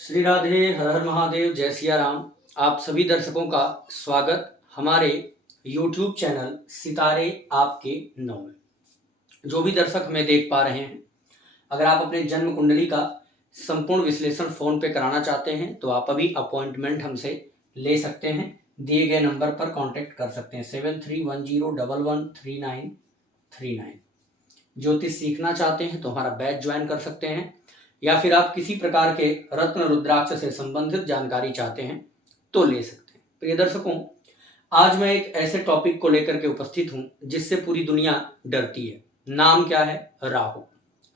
श्री राधे, हर हर महादेव, जय सिया राम। आप सभी दर्शकों का स्वागत हमारे YouTube चैनल सितारे आपके नौ में। जो भी दर्शक हमें देख पा रहे हैं, अगर आप अपने जन्म कुंडली का संपूर्ण विश्लेषण फ़ोन पे कराना चाहते हैं तो आप अभी अपॉइंटमेंट हमसे ले सकते हैं। दिए गए नंबर पर कांटेक्ट कर सकते हैं 7310113939। ज्योतिष सीखना चाहते हैं तो हमारा बैच ज्वाइन कर सकते हैं, या फिर आप किसी प्रकार के रत्न रुद्राक्ष से संबंधित जानकारी चाहते हैं तो ले सकते हैं। प्रिय दर्शकों, आज मैं एक ऐसे टॉपिक को लेकर के उपस्थित हूं जिससे पूरी दुनिया डरती है। नाम क्या है? राहु।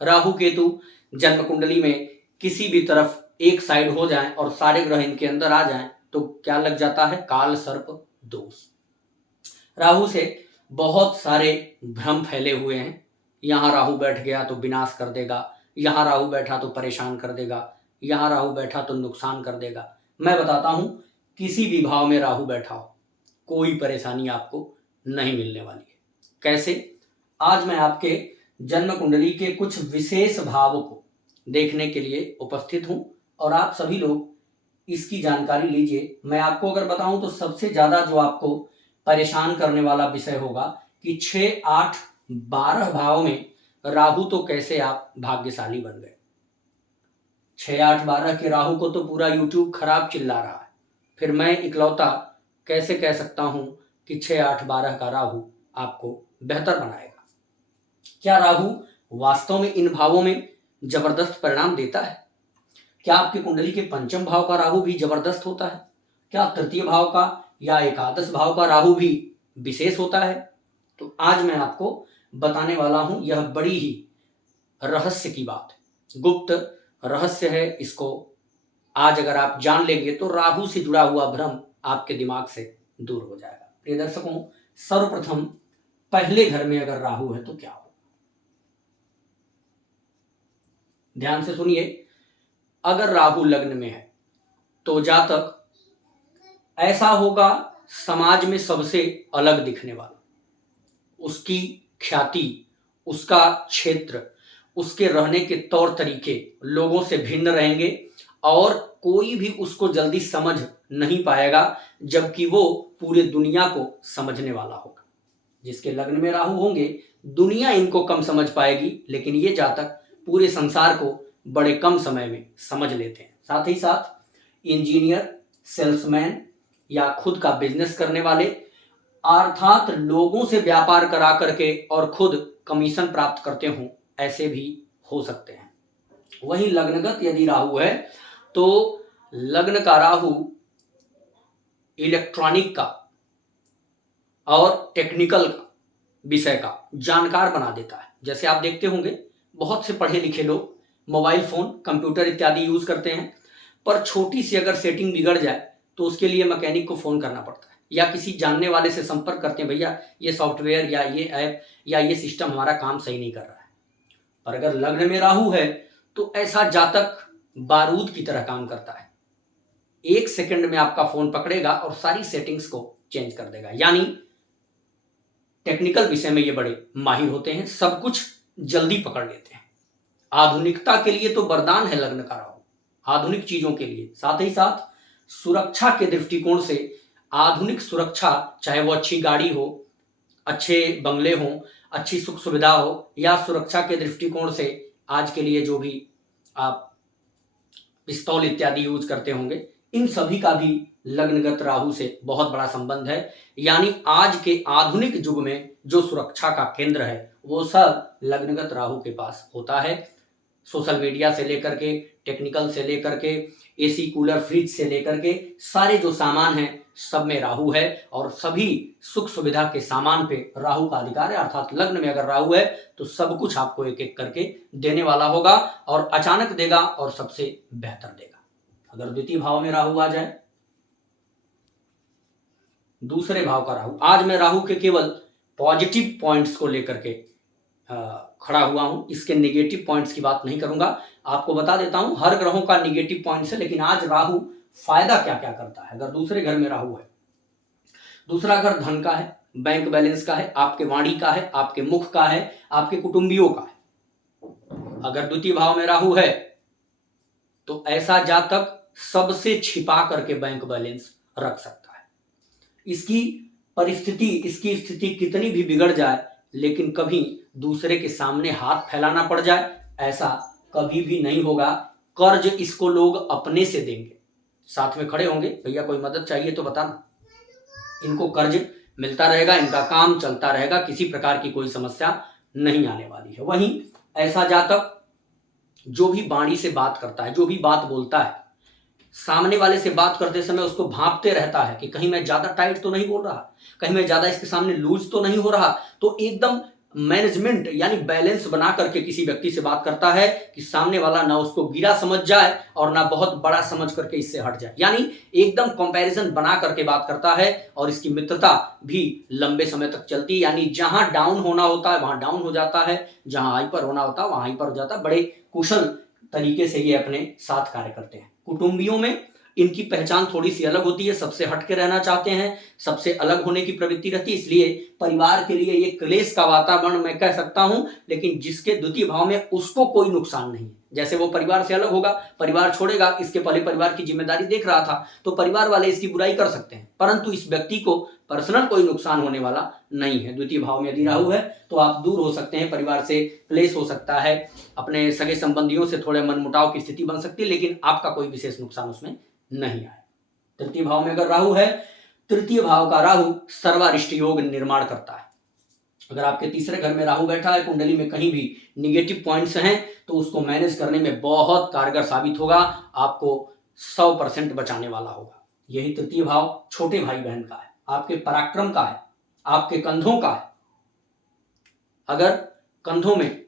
राहु केतु जन्म कुंडली में किसी भी तरफ एक साइड हो जाएं और सारे ग्रह इनके अंदर आ जाएं तो क्या लग जाता है? काल सर्प दोष। राहु से बहुत सारे भ्रम फैले हुए हैं। यहाँ राहु बैठ गया तो विनाश कर देगा, यहाँ राहु बैठा तो परेशान कर देगा, यहाँ राहु बैठा तो नुकसान कर देगा। मैं बताता हूं, किसी भी भाव में राहु बैठा हो कोई परेशानी आपको नहीं मिलने वाली है। कैसे? आज मैं आपके जन्म कुंडली के कुछ विशेष भाव को देखने के लिए उपस्थित हूं और आप सभी लोग इसकी जानकारी लीजिए। मैं आपको अगर बताऊं तो सबसे ज्यादा जो आपको परेशान करने वाला विषय होगा कि 6, 8, 12 भाव में राहु तो कैसे आप भाग्यशाली बन गए। 6, 8, 12 के राहु को तो पूरा YouTube खराब चिल्ला रहा है, फिर मैं इकलौता कैसे कह सकता हूं कि 6, 8, 12 का राहु आपको बेहतर बनाएगा। क्या राहु वास्तव में इन भावों में जबरदस्त परिणाम देता है? क्या आपकी कुंडली के पंचम भाव का राहु भी जबरदस्त होता है? क्या तृतीय भाव का या एकादश भाव का राहु भी विशेष होता है? तो आज मैं आपको बताने वाला हूं। यह बड़ी ही रहस्य की बात है, गुप्त रहस्य है। इसको आज अगर आप जान लेंगे तो राहु से जुड़ा हुआ भ्रम आपके दिमाग से दूर हो जाएगा। प्रिय दर्शकों, सर्वप्रथम पहले घर में अगर राहु है तो क्या हो? ध्यान से सुनिए। अगर राहु लग्न में है तो जातक ऐसा होगा समाज में सबसे अलग दिखने वाला। उसकी ख्याति, उसका क्षेत्र, उसके रहने के तौर तरीके लोगों से भिन्न रहेंगे और कोई भी उसको जल्दी समझ नहीं पाएगा, जबकि वो पूरे दुनिया को समझने वाला होगा। जिसके लग्न में राहु होंगे दुनिया इनको कम समझ पाएगी, लेकिन ये जातक पूरे संसार को बड़े कम समय में समझ लेते हैं। साथ ही साथ इंजीनियर, सेल्समैन या खुद का बिजनेस करने वाले, अर्थात लोगों से व्यापार करा करके और खुद कमीशन प्राप्त करते हों, ऐसे भी हो सकते हैं। वहीं लग्नगत यदि राहु है तो लग्न का राहु इलेक्ट्रॉनिक का और टेक्निकल विषय का जानकार बना देता है। जैसे आप देखते होंगे बहुत से पढ़े लिखे लोग मोबाइल फोन, कंप्यूटर इत्यादि यूज करते हैं, पर छोटी सी अगर सेटिंग बिगड़ जाए तो उसके लिए मैकेनिक को फोन करना पड़ता है या किसी जानने वाले से संपर्क करते हैं, भैया ये सॉफ्टवेयर या ये ऐप या ये सिस्टम हमारा काम सही नहीं कर रहा है। पर अगर लग्न में राहु है तो ऐसा जातक बारूद की तरह काम करता है। 1 सेकंड में आपका फोन पकड़ेगा और सारी सेटिंग्स को चेंज कर देगा। यानी टेक्निकल विषय में ये बड़े माहिर होते हैं, सब कुछ जल्दी पकड़ लेते हैं। आधुनिकता के लिए तो वरदान है लग्न का राहु, आधुनिक चीजों के लिए। साथ ही साथ सुरक्षा के दृष्टिकोण से आधुनिक सुरक्षा, चाहे वो अच्छी गाड़ी हो, अच्छे बंगले हो, अच्छी सुख सुविधा हो, या सुरक्षा के दृष्टिकोण से आज के लिए जो भी आप पिस्तौल इत्यादि यूज करते होंगे, इन सभी का भी लग्नगत राहु से बहुत बड़ा संबंध है। यानी आज के आधुनिक युग में जो सुरक्षा का केंद्र है वो सब लग्नगत राहु के पास होता है। सोशल मीडिया से लेकर के, टेक्निकल से लेकर के, एसी, कूलर, फ्रिज से लेकर के सारे जो सामान हैं सब में राहु है और सभी सुख सुविधा के सामान पे राहु का अधिकार है। अर्थात लग्न में अगर राहु है तो सब कुछ आपको एक एक करके देने वाला होगा और अचानक देगा और सबसे बेहतर देगा। अगर द्वितीय भाव में राहु आ जाए, दूसरे भाव का राहु, आज मैं राहु के केवल पॉजिटिव पॉइंट्स को लेकर के खड़ा हुआ हूं, इसके नेगेटिव पॉइंट्स की बात नहीं करूंगा। आपको बता देता हूं हर ग्रहों का नेगेटिव पॉइंट्स है, लेकिन आज राहु फायदा क्या क्या करता है। अगर दूसरे घर में राहु है, दूसरा घर धन का है, बैंक बैलेंस का है, आपके वाणी का है, आपके मुख का है, आपके कुटुंबियों का है। अगर द्वितीय भाव में राहु है तो ऐसा जातक सबसे छिपा करके बैंक बैलेंस रख सकता है। इसकी परिस्थिति, इसकी स्थिति कितनी भी बिगड़ जाए, लेकिन कभी दूसरे के सामने हाथ फैलाना पड़ जाए, ऐसा कभी भी नहीं होगा। कर्ज इसको लोग अपने से देंगे, साथ में खड़े होंगे, भैया कोई मदद चाहिए तो बताना, इनको कर्ज मिलता रहेगा, इनका काम चलता रहेगा, किसी प्रकार की कोई समस्या नहीं आने वाली है। वहीं ऐसा जातक जो भी वाणी से बात करता है, जो भी बात बोलता है, सामने वाले से बात करते समय उसको भांपते रहता है कि कहीं मैं ज्यादा टाइट तो नहीं बोल रहा, कहीं मैं ज्यादा इसके सामने लूज तो नहीं हो रहा, तो एकदम मैनेजमेंट यानी बैलेंस बना करके किसी व्यक्ति से बात करता है कि सामने वाला ना उसको गिरा समझ जाए और ना बहुत बड़ा समझ करके इससे हट जाए, यानी एकदम कंपैरिजन बना करके बात करता है। और इसकी मित्रता भी लंबे समय तक चलती है, यानी जहां डाउन होना होता है वहां डाउन हो जाता है, जहां हाइपर होना होता है वहां हाइपर हो जाता है। बड़े कुशल तरीके से ये अपने साथ कार्य करते हैं। कुटुंबियों में इनकी पहचान थोड़ी सी अलग होती है, सबसे हटके रहना चाहते हैं, सबसे अलग होने की प्रवृत्ति रहती है, इसलिए परिवार के लिए ये क्लेश का वातावरण मैं कह सकता हूं, लेकिन जिसके द्वितीय भाव में उसको कोई नुकसान नहीं है। जैसे वो परिवार से अलग होगा, परिवार छोड़ेगा, इसके पहले परिवार की जिम्मेदारी देख रहा था, तो परिवार वाले इसकी बुराई कर सकते हैं, परंतु इस व्यक्ति को पर्सनल कोई नुकसान होने वाला नहीं है। द्वितीय भाव में यदि राहु है तो आप दूर हो सकते हैं, परिवार से क्लेश हो सकता है, अपने सगे संबंधियों से थोड़े मनमुटाव की स्थिति बन सकती है, लेकिन आपका कोई विशेष नुकसान उसमें नहीं आए। तृतीय भाव में अगर राहु है, तृतीय भाव का राहु सर्वारिष्ट योग निर्माण करता है। अगर आपके तीसरे घर में राहु बैठा है, कुंडली में कहीं भी निगेटिव पॉइंट्स हैं, तो उसको मैनेज करने में बहुत कारगर साबित होगा, आपको 100% बचाने वाला होगा। यही तृतीय भाव छोटे भाई बहन का है, आपके पराक्रम का है, आपके कंधों का है। अगर कंधों में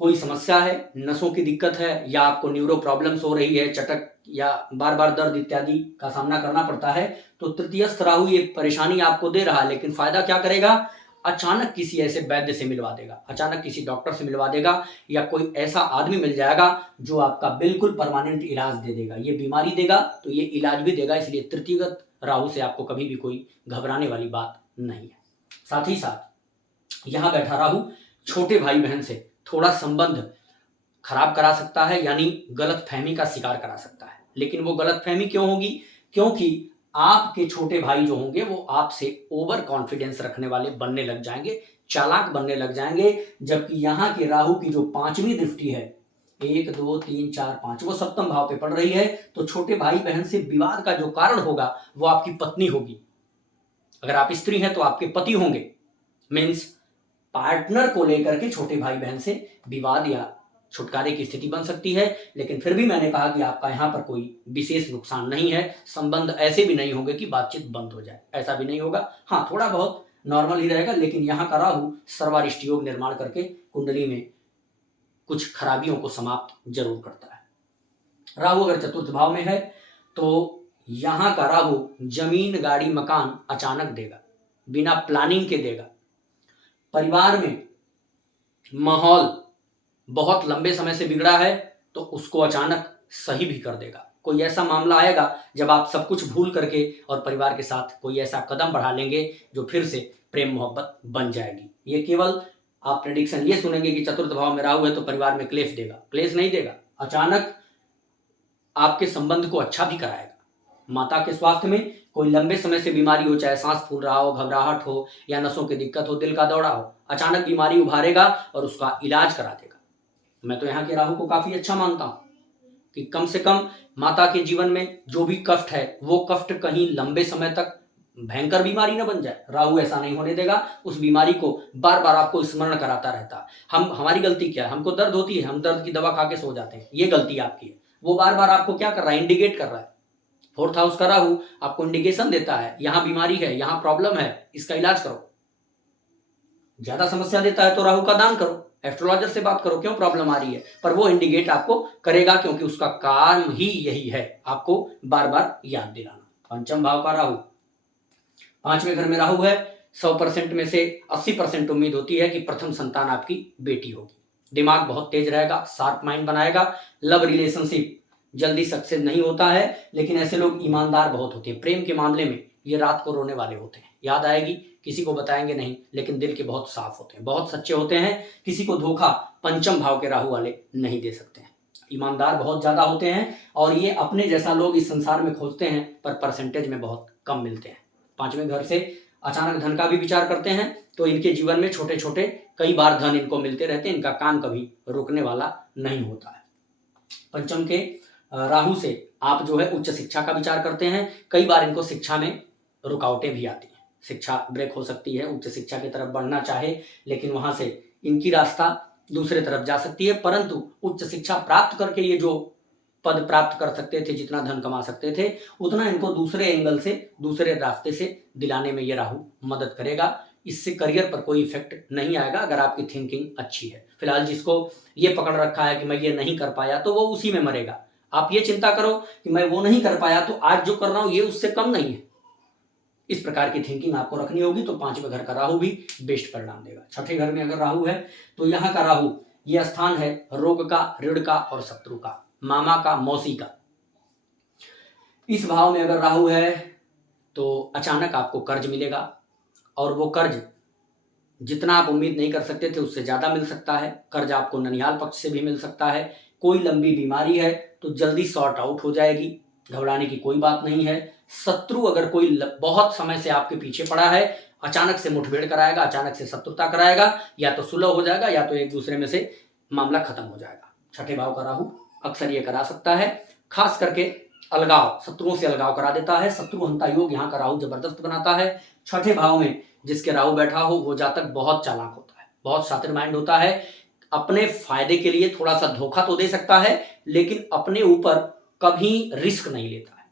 कोई समस्या है, नसों की दिक्कत है, या आपको न्यूरो प्रॉब्लम्स हो रही है, चटक या बार बार दर्द इत्यादि का सामना करना पड़ता है, तो तृतीयस्थ राहु ये परेशानी आपको दे रहा है, लेकिन फायदा क्या करेगा, अचानक किसी ऐसे वैद्य से मिलवा देगा, अचानक किसी डॉक्टर से मिलवा देगा, या कोई ऐसा आदमी मिल जाएगा जो आपका बिल्कुल परमानेंट इलाज दे देगा। ये बीमारी देगा तो ये इलाज भी देगा, इसलिए तृतीयगत राहु से आपको कभी भी कोई घबराने वाली बात नहीं है। साथ ही साथ यहां बैठा राहु छोटे भाई बहन से थोड़ा संबंध खराब करा सकता है, यानी गलत फहमी का शिकार करा सकता है। लेकिन वो गलत फहमी क्यों होगी, क्योंकि आपके छोटे भाई जो होंगे वो आपसे ओवर कॉन्फिडेंस रखने वाले बनने लग जाएंगे, चालाक बनने लग जाएंगे, जबकि यहाँ के राहु की जो 5वीं दृष्टि है, 1 2 3 4 5, वो सप्तम भाव पे पड़ रही है, तो छोटे भाई बहन से विवाद का जो कारण होगा वो आपकी पत्नी होगी। अगर आप स्त्री हैं तो आपके पति होंगे, मीन्स पार्टनर को लेकर के छोटे भाई बहन से विवाद या छुटकारे की स्थिति बन सकती है। लेकिन फिर भी मैंने कहा कि आपका यहां पर कोई विशेष नुकसान नहीं है, संबंध ऐसे भी नहीं होंगे कि बातचीत बंद हो जाए, ऐसा भी नहीं होगा। हाँ, थोड़ा बहुत नॉर्मल ही रहेगा, लेकिन यहाँ का राहु सर्वारिष्ट योग निर्माण करके कुंडली में कुछ खराबियों को समाप्त जरूर करता है। राहु अगर चतुर्थ भाव में है तो यहाँ का राहु जमीन गाड़ी मकान अचानक देगा, बिना प्लानिंग के देगा। परिवार में माहौल बहुत लंबे समय से बिगड़ा है तो उसको अचानक सही भी कर देगा। कोई ऐसा मामला आएगा जब आप सब कुछ भूल करके और परिवार के साथ कोई ऐसा कदम बढ़ा लेंगे जो फिर से प्रेम मोहब्बत बन जाएगी। ये केवल आप प्रेडिक्शन ये सुनेंगे कि चतुर्थ भाव में राहु है तो परिवार में क्लेश देगा, क्लेश नहीं देगा, अचानक आपके संबंध को अच्छा भी कराएगा। माता के स्वास्थ्य में कोई लंबे समय से बीमारी हो, चाहे सांस फूल रहा हो, घबराहट हो, या नसों की दिक्कत हो, दिल का दौरा हो, अचानक बीमारी उभारेगा और उसका इलाज करा देगा। मैं तो यहाँ के राहु को काफी अच्छा मानता हूं कि कम से कम माता के जीवन में जो भी कष्ट है वो कष्ट कहीं लंबे समय तक भयंकर बीमारी न बन जाए। राहु ऐसा नहीं होने देगा, उस बीमारी को बार बार आपको स्मरण कराता रहता। हमारी गलती क्या है, हमको दर्द होती है, हम दर्द की दवा खा के सो जाते हैं, ये गलती आपकी है। वो बार बार आपको क्या कर रहा है, इंडिकेट कर रहा है। 4th हाउस का राहु आपको इंडिकेशन देता है, यहां बीमारी है, यहां प्रॉब्लम है, इसका इलाज करो। ज्यादा समस्या देता है तो राहु का दान करो, एस्ट्रोलॉजर से बात करो, क्यों प्रॉब्लम आ रही है, पर वो इंडिकेट आपको करेगा, क्योंकि उसका काम ही यही है, आपको बार बार याद दिलाना। पंचम भाव का राहु, 5वें घर में राहु है, 100% में से 80% उम्मीद होती है कि प्रथम संतान आपकी बेटी होगी। दिमाग बहुत तेज रहेगा, शार्प माइंड बनाएगा। लव रिलेशनशिप जल्दी सक्सेस नहीं होता है, लेकिन ऐसे लोग ईमानदार बहुत होते हैं। प्रेम के मामले में ये रात को रोने वाले होते हैं, याद आएगी, किसी को बताएंगे नहीं, लेकिन दिल के बहुत साफ होते हैं, बहुत सच्चे होते हैं। किसी को धोखा पंचम भाव के राहु वाले नहीं दे सकते हैं। ईमानदार बहुत ज़्यादा होते हैं और ये अपने जैसा लोग इस संसार में खोजते हैं, पर परसेंटेज में बहुत कम मिलते हैं। 5वें घर से अचानक धन का भी विचार करते हैं, तो इनके जीवन में छोटे छोटे कई बार धन इनको मिलते रहते हैं, इनका काम कभी रुकने वाला नहीं होता है। पंचम के राहु से आप जो है उच्च शिक्षा का विचार करते हैं, कई बार इनको शिक्षा में रुकावटें भी आती हैं, शिक्षा ब्रेक हो सकती है, उच्च शिक्षा की तरफ बढ़ना चाहे लेकिन वहां से इनकी रास्ता दूसरे तरफ जा सकती है, परंतु उच्च शिक्षा प्राप्त करके ये जो पद प्राप्त कर सकते थे, जितना धन कमा सकते थे, उतना इनको दूसरे एंगल से, दूसरे रास्ते से दिलाने में ये राहु मदद करेगा। इससे करियर पर कोई इफेक्ट नहीं आएगा अगर आपकी थिंकिंग अच्छी है। फिलहाल जिसको ये पकड़ रखा है कि मैं ये नहीं कर पाया, तो वो उसी में मरेगा। आप ये चिंता करो कि मैं वो नहीं कर पाया, तो आज जो कर रहा हूं ये उससे कम नहीं है, इस प्रकार की थिंकिंग आपको रखनी होगी। तो 5वें घर का राहु भी बेस्ट परिणाम देगा। 6ठे घर में अगर राहु है तो यहाँ का राहु, यह स्थान है रोग का, ऋण का और शत्रु का, मामा का, मौसी का। इस भाव में अगर राहु है तो अचानक आपको कर्ज मिलेगा और वो कर्ज जितना आप उम्मीद नहीं कर सकते थे उससे ज्यादा मिल सकता है। कर्ज आपको ननिहाल पक्ष से भी मिल सकता है। कोई लंबी बीमारी है तो जल्दी सॉर्ट आउट हो जाएगी, घबराने की कोई बात नहीं है। शत्रु अगर कोई बहुत समय से आपके पीछे पड़ा है, अचानक से मुठभेड़ कराएगा, अचानक से शत्रुता कराएगा, या तो सुलह हो जाएगा या तो एक दूसरे में से मामला खत्म हो जाएगा। 6ठे भाव का राहु अक्सर ये करा सकता है, खास करके अलगाव, शत्रुओं से अलगाव करा देता है। शत्रु हंता योग यहाँ का राहु जबरदस्त बनाता है। 6ठे भाव में जिसके राहु बैठा हो वो जातक बहुत चालाक होता है, बहुत शातिर माइंड होता है। अपने फायदे के लिए थोड़ा सा धोखा तो दे सकता है, लेकिन अपने ऊपर कभी रिस्क नहीं लेता है,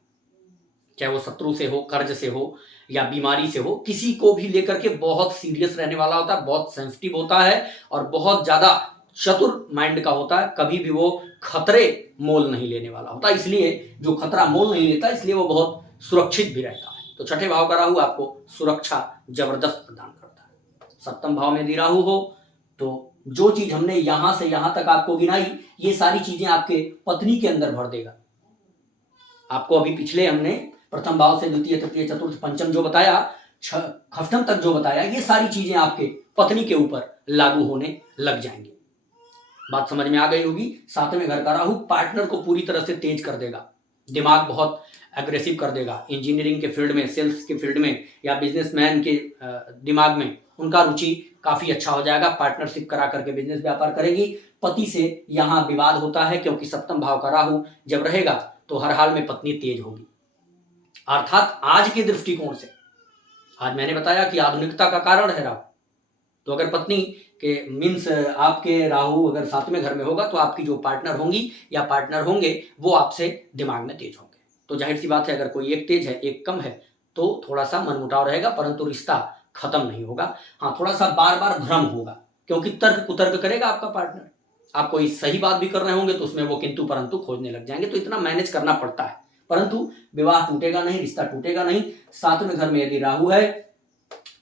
चाहे वो शत्रु से हो, कर्ज से हो या बीमारी से हो। किसी को भी लेकर के बहुत सीरियस रहने वाला होता है, बहुत सेंसिटिव होता है और बहुत ज्यादा चतुर माइंड का होता है। कभी भी वो खतरे मोल नहीं लेने वाला होता, इसलिए जो खतरा मोल नहीं लेता इसलिए वो बहुत सुरक्षित भी रहता है। तो 6ठे भाव का राहु आपको सुरक्षा जबरदस्त प्रदान करता है। 7वें भाव में यदि राहु हो तो जो चीज हमने यहां से यहां तक आपको गिनाई, ये सारी चीजें आपके पत्नी के अंदर भर देगा। आपको अभी पिछले हमने प्रथम भाव से द्वितीय, तृतीय, चतुर्थ, पंचम जो बताया, 6ठम तक जो बताया, ये सारी चीजें आपके पत्नी के ऊपर लागू होने लग जाएंगी। बात समझ में आ गई होगी। 7वें घर का राहु पार्टनर को पूरी तरह से तेज कर देगा, दिमाग बहुत एग्रेसिव कर देगा। इंजीनियरिंग के फील्ड में, सेल्स के फील्ड में या बिजनेसमैन के दिमाग में उनका रुचि काफी अच्छा हो जाएगा। पार्टनरशिप करा करके बिजनेस व्यापार करेगी। पति से यहाँ विवाद होता है क्योंकि 7वें भाव का राहु जब रहेगा तो हर हाल में पत्नी तेज होगी। अर्थात आज के दृष्टिकोण से, आज मैंने बताया कि आधुनिकता का कारण है राहु, तो अगर पत्नी के मीन्स आपके राहु अगर 7वें घर में होगा तो आपकी जो पार्टनर होंगी या पार्टनर होंगे वो आपसे दिमाग में तेज होंगे। तो जाहिर सी बात है अगर कोई एक तेज है एक कम है तो थोड़ा सा मनमुटाव रहेगा, परंतु रिश्ता खत्म नहीं होगा। हाँ, थोड़ा सा बार बार भ्रम होगा क्योंकि तर्क कुतर्क करेगा आपका पार्टनर। आप कोई सही बात भी कर रहे होंगे तो उसमें वो किंतु परंतु खोजने लग जाएंगे, तो इतना मैनेज करना पड़ता है, परंतु विवाह टूटेगा नहीं, रिश्ता टूटेगा नहीं। 7वें घर में यदि राहु है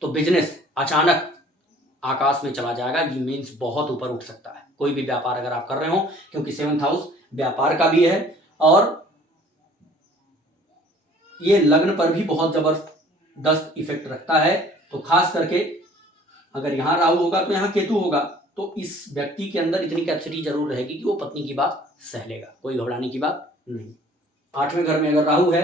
तो बिजनेस अचानक आकाश में चला जाएगा। ये मीन्स बहुत ऊपर उठ सकता है कोई भी व्यापार अगर आप कर रहे हो, क्योंकि 7th हाउस व्यापार का भी है और ये लग्न पर भी बहुत जबरदस्त इफेक्ट रखता है। तो खास करके अगर यहाँ राहु होगा तो यहाँ केतु होगा, तो इस व्यक्ति के अंदर इतनी कैपेसिटी जरूर रहेगी कि वो पत्नी की बात सह लेगा, कोई घबराने की बात नहीं। 8वें घर में अगर राहु है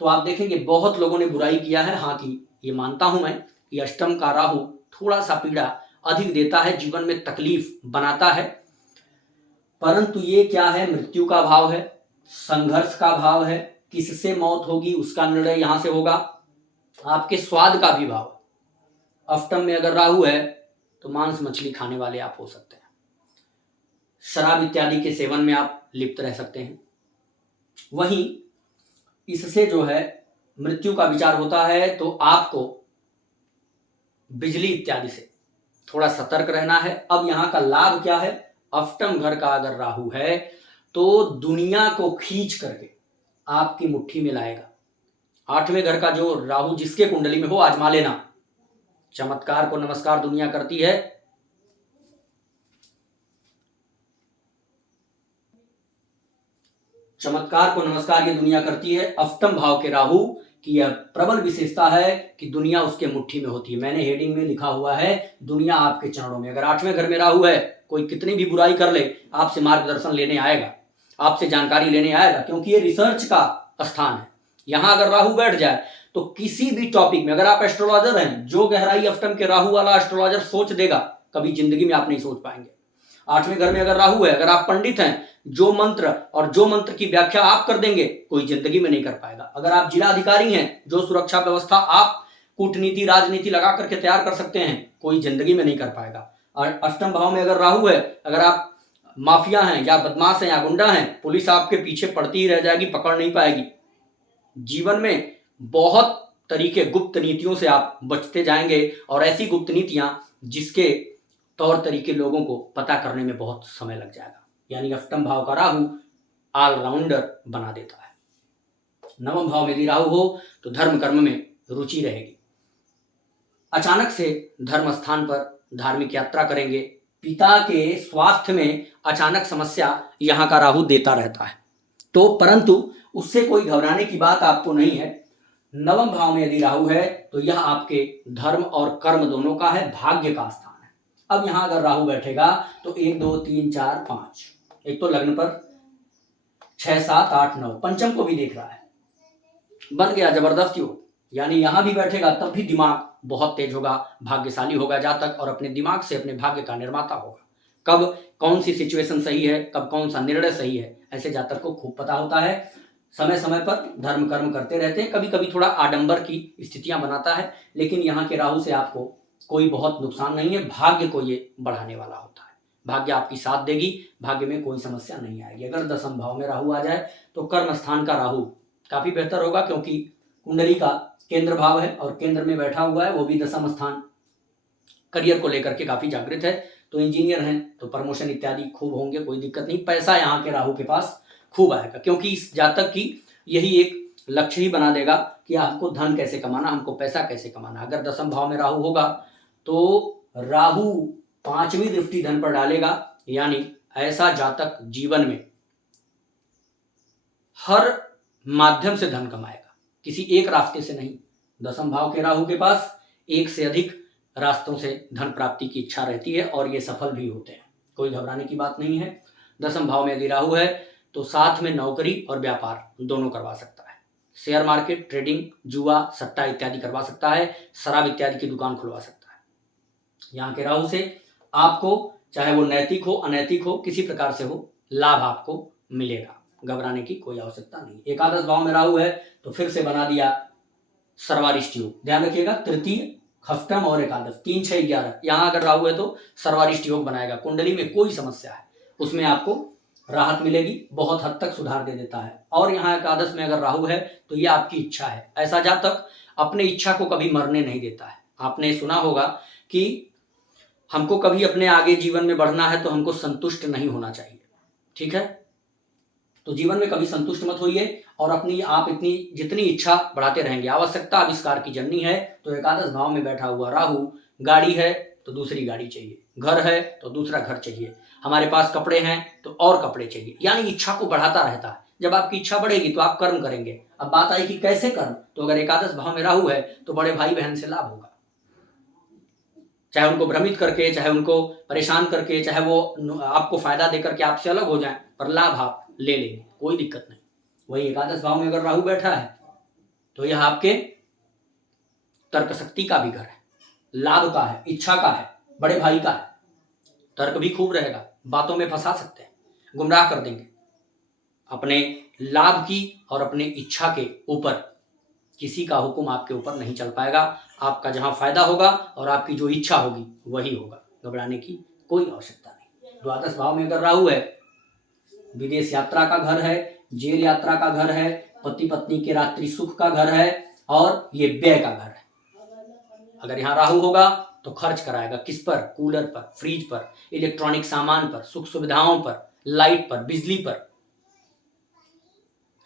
तो आप देखेंगे बहुत लोगों ने बुराई किया है, हाँ कि ये मानता हूं मैं कि अष्टम का राहु थोड़ा सा पीड़ा अधिक देता है, जीवन में तकलीफ बनाता है, परंतु ये क्या है, मृत्यु का भाव है, संघर्ष का भाव है। किससे मौत होगी उसका निर्णय यहां से होगा। आपके स्वाद का भी भाव, अष्टम में अगर राहु है तो मांस मछली खाने वाले आप हो सकते हैं, शराब इत्यादि के सेवन में आप लिप्त रह सकते हैं। वहीं इससे जो है मृत्यु का विचार होता है, तो आपको बिजली इत्यादि से थोड़ा सतर्क रहना है। अब यहां का लाभ क्या है, अष्टम घर का अगर राहु है तो दुनिया को खींच करके आपकी मुट्ठी में लाएगा। 8वें घर का जो राहु जिसके कुंडली में हो आजमा लेना, चमत्कार को नमस्कार दुनिया करती है। चमत्कार को नमस्कार ये दुनिया करती है। अष्टम भाव के राहु की यह प्रबल विशेषता है कि दुनिया उसके मुट्ठी में होती है। मैंने हेडिंग में लिखा हुआ है दुनिया आपके चरणों में। अगर 8वें घर में राहु है, कोई कितनी भी बुराई कर ले आपसे मार्गदर्शन लेने आएगा। आपसे जानकारी लेने आएगा, क्योंकि ये रिसर्च का स्थान है। यहां अगर राहु बैठ जाए तो किसी भी टॉपिक में, अगर आप एस्ट्रोलॉजर हैं, जो गहराई अष्टम के राहु वाला एस्ट्रोलॉजर सोच देगा, कभी जिंदगी में आप नहीं सोच पाएंगे। 8वें घर में अगर राहु है, अगर आप पंडित हैं, जो मंत्र की व्याख्या आप कर देंगे, कोई जिंदगी में नहीं कर पाएगा। अगर आप जिला अधिकारी हैं, जो सुरक्षा व्यवस्था आप कूटनीति राजनीति लगा करके तैयार कर सकते हैं, कोई जिंदगी में नहीं कर पाएगा। और अष्टम भाव में अगर राहु है, अगर आप माफिया हैं या बदमाश हैं या गुंडा हैं, पुलिस आपके पीछे पड़ती ही रह जाएगी, पकड़ नहीं पाएगी। जीवन में बहुत तरीके गुप्त नीतियों से आप बचते जाएंगे, और ऐसी गुप्त नीतियां जिसके तौर तरीके लोगों को पता करने में बहुत समय लग जाएगा। यानी अष्टम भाव का राहु ऑलराउंडर बना देता है। नवम भाव में यदि राहु हो तो धर्म कर्म में रुचि रहेगी। अचानक से धर्म स्थान पर धार्मिक यात्रा करेंगे। पिता के स्वास्थ्य में अचानक समस्या यहां का राहु देता रहता है, तो परंतु उससे कोई घबराने की बात आपको नहीं है। नवम भाव में यदि राहु है तो यह आपके धर्म और कर्म दोनों का है, भाग्य का स्थान है। अब यहां अगर राहु बैठेगा तो 1 2 3 4 5, एक तो लग्न पर 6 7 8 9, पंचम को भी देख रहा है, बन गया जबरदस्त योग। यानी यहां भी बैठेगा तब भी दिमाग बहुत तेज होगा, भाग्यशाली होगा जातक, और अपने दिमाग से अपने भाग्य का निर्माता होगा। कब कौन सी सिचुएशन सही है, कब कौन सा निर्णय सही है, ऐसे जातक को खूब पता होता है। समय समय पर धर्म कर्म करते रहते हैं, कभी कभी थोड़ा आडंबर की स्थितियां बनाता है, लेकिन यहाँ के राहु से आपको कोई बहुत नुकसान नहीं है। भाग्य को ये बढ़ाने वाला होता है, भाग्य आपकी साथ देगी, भाग्य में कोई समस्या नहीं आएगी। अगर दसम भाव में राहु आ जाए तो कर्म स्थान का राहु काफी बेहतर होगा, क्योंकि कुंडली का केंद्र भाव है और केंद्र में बैठा हुआ है, वो भी दसम स्थान। करियर को लेकर के काफी जागृत है, तो इंजीनियर हैं तो प्रमोशन इत्यादि खूब होंगे, कोई दिक्कत नहीं। पैसा यहाँ के राहु के पास खूब आएगा, क्योंकि इस जातक की यही एक लक्ष्य ही बना देगा कि आपको धन कैसे कमाना, हमको पैसा कैसे कमाना। अगर दसम भाव में राहु होगा तो राहु 5वीं दृष्टि धन पर डालेगा, यानी ऐसा जातक जीवन में हर माध्यम से धन कमाएगा, किसी एक रास्ते से नहीं। दसम भाव के राहु के पास एक से अधिक रास्तों से धन प्राप्ति की इच्छा रहती है, और ये सफल भी होते हैं, कोई घबराने की बात नहीं है। दसम भाव में यदि राहु है तो साथ में नौकरी और व्यापार दोनों करवा सकता है। शेयर मार्केट, ट्रेडिंग, जुआ, सट्टा इत्यादि करवा सकता है, शराब इत्यादि की दुकान खुलवा सकता है। यहाँ के राहु से आपको, चाहे वो नैतिक हो अनैतिक हो, किसी प्रकार से हो, लाभ आपको मिलेगा, घबराने की कोई आवश्यकता नहीं। एकादश भाव में राहु है तो फिर से बना दिया सर्वारिष्ट योग। ध्यान रखिएगा, तृतीय, खष्टम और एकादश, 3 6 11, यहाँ अगर राहु है तो सर्वारिष्ट योग बनाएगा। कुंडली में कोई समस्या है उसमें आपको राहत मिलेगी, बहुत हद तक सुधार दे देता है। और यहाँ एकादश में अगर राहु है तो ये आपकी इच्छा है। ऐसा जातक अपने इच्छा को कभी मरने नहीं देता है। आपने सुना होगा कि हमको कभी अपने आगे जीवन में बढ़ना है तो हमको संतुष्ट नहीं होना चाहिए, ठीक है? तो जीवन में कभी संतुष्ट मत होइए, और आप इतनी जितनी इच्छा बढ़ाते रहेंगे। आवश्यकता आविष्कार की जननी है, तो एकादश भाव में बैठा हुआ राहु, गाड़ी है तो दूसरी गाड़ी चाहिए, घर है तो दूसरा घर चाहिए, हमारे पास कपड़े हैं तो और कपड़े चाहिए, यानी इच्छा को बढ़ाता रहता है। जब आपकी इच्छा बढ़ेगी तो आप कर्म करेंगे। अब बात आई कि कैसे कर्म, तो अगर एकादश भाव में राहु है तो बड़े भाई बहन से लाभ होगा, चाहे उनको भ्रमित करके, चाहे उनको परेशान करके, चाहे वो आपको फायदा देकर के आपसे अलग हो जाए, पर लाभ आप ले लेंगे, कोई दिक्कत नहीं। वही एकादश भाव में अगर राहु बैठा है तो यह आपके तर्क शक्ति का भी घर है, लाभ का है, इच्छा का है, बड़े भाई का है। तर्क भी खूब रहेगा, बातों में फंसा सकते हैं, गुमराह कर देंगे। अपने लाभ की और अपने इच्छा के ऊपर किसी का हुक्म आपके ऊपर नहीं चल पाएगा। आपका जहां फायदा होगा और आपकी जो इच्छा होगी वही होगा, घबराने की कोई आवश्यकता नहीं। द्वादश भाव में अगर राहु है, विदेश यात्रा का घर है, जेल यात्रा का घर है, पति पत्नी के रात्रि सुख का घर है, और ये व्यय का घर है। अगर यहाँ राहु होगा तो खर्च कराएगा, किस पर? कूलर पर, फ्रिज पर, इलेक्ट्रॉनिक सामान पर, सुख सुविधाओं पर, लाइट पर, बिजली पर।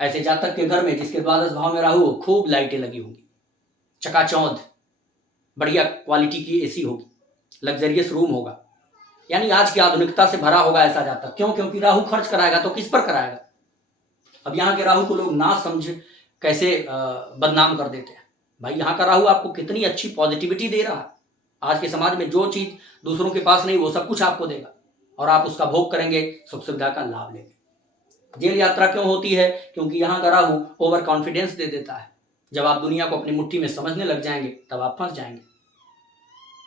ऐसे जातक के घर में जिसके द्वादश भाव में राहु हो, खूब लाइटें लगी होंगी, चकाचौंध, बढ़िया क्वालिटी की एसी होगी, लग्जरियस रूम होगा, यानी आज की आधुनिकता से भरा होगा ऐसा जातक। क्यों? क्योंकि राहु खर्च कराएगा, तो किस पर कराएगा? अब यहाँ के राहु को लोग ना समझ कैसे बदनाम कर देते हैं। भाई यहाँ का राहु आपको कितनी अच्छी पॉजिटिविटी दे रहा है। आज के समाज में जो चीज दूसरों के पास नहीं वो सब कुछ आपको देगा, और आप उसका भोग करेंगे, सुख सुविधा का लाभ लेंगे। जेल यात्रा क्यों होती है? क्योंकि यहाँ का राहु ओवर कॉन्फिडेंस दे देता है। जब आप दुनिया को अपनी मुट्ठी में समझने लग जाएंगे तब आप फंस जाएंगे।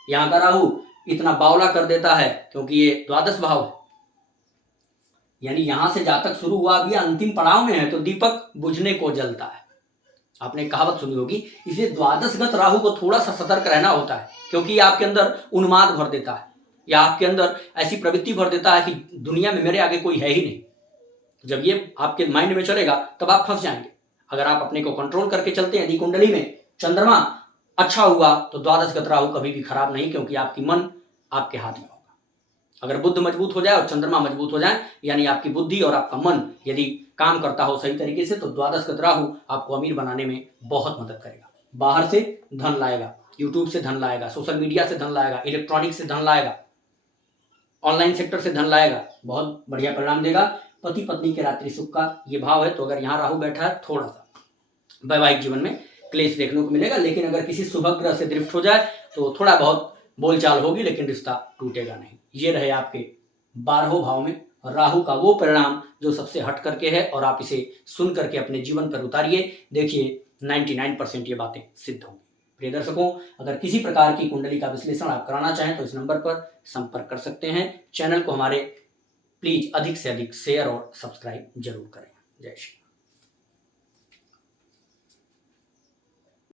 यहाँ का राहु इतना बावला कर देता है क्योंकि ये द्वादश भाव है, यानी यहां से जातक शुरू हुआ, अभी अंतिम पड़ाव में है तो दीपक बुझने को जलता है। आपने कहावत सुनी होगी। इसलिए द्वादशगत राहु को थोड़ा सा सतर्क रहना होता है, क्योंकि ये आपके अंदर उन्माद भर देता है या आपके अंदर ऐसी प्रवृत्ति भर देता है कि दुनिया में मेरे आगे कोई है ही नहीं। जब ये आपके माइंड में चलेगा तब आप फंस जाएंगे। अगर आप अपने को कंट्रोल करके चलते हैं, यदि कुंडली में चंद्रमा अच्छा हुआ तो द्वादशगत राहु कभी भी खराब नहीं, क्योंकि आपकी मन आपके हाथ में होगा। अगर बुद्ध मजबूत हो जाए और चंद्रमा मजबूत हो जाए, यानी आपकी बुद्धि और आपका मन यदि काम करता हो सही तरीके से, तो द्वादशगत राहु आपको अमीर बनाने में बहुत मदद करेगा। बाहर से धन लाएगा, यूट्यूब से धन लाएगा, सोशल मीडिया से धन लाएगा, इलेक्ट्रॉनिक से धन लाएगा, ऑनलाइन सेक्टर से धन लाएगा, बहुत बढ़िया परिणाम देगा। पति पत्नी के रात्रि सुख का ये भाव है, तो अगर यहाँ राहु बैठा है थोड़ा सा वैवाहिक जीवन में क्लेश देखने को मिलेगा। लेकिन अगर किसी शुभ ग्रह से दृष्ट हो जाए तो थोड़ा बहुत बोलचाल होगी, लेकिन रिश्ता टूटेगा नहीं। ये रहे आपके 12वें भाव में राहु का वो परिणाम जो सबसे हट करके है, और आप इसे सुन करके अपने जीवन पर उतारिए। देखिए 99% ये बातें सिद्ध होंगी। प्रिय दर्शकों, अगर किसी प्रकार की कुंडली का विश्लेषण आप कराना चाहें तो इस नंबर पर संपर्क कर सकते हैं। चैनल को हमारे प्लीज अधिक से अधिक शेयर और सब्सक्राइब जरूर करें। जय श्री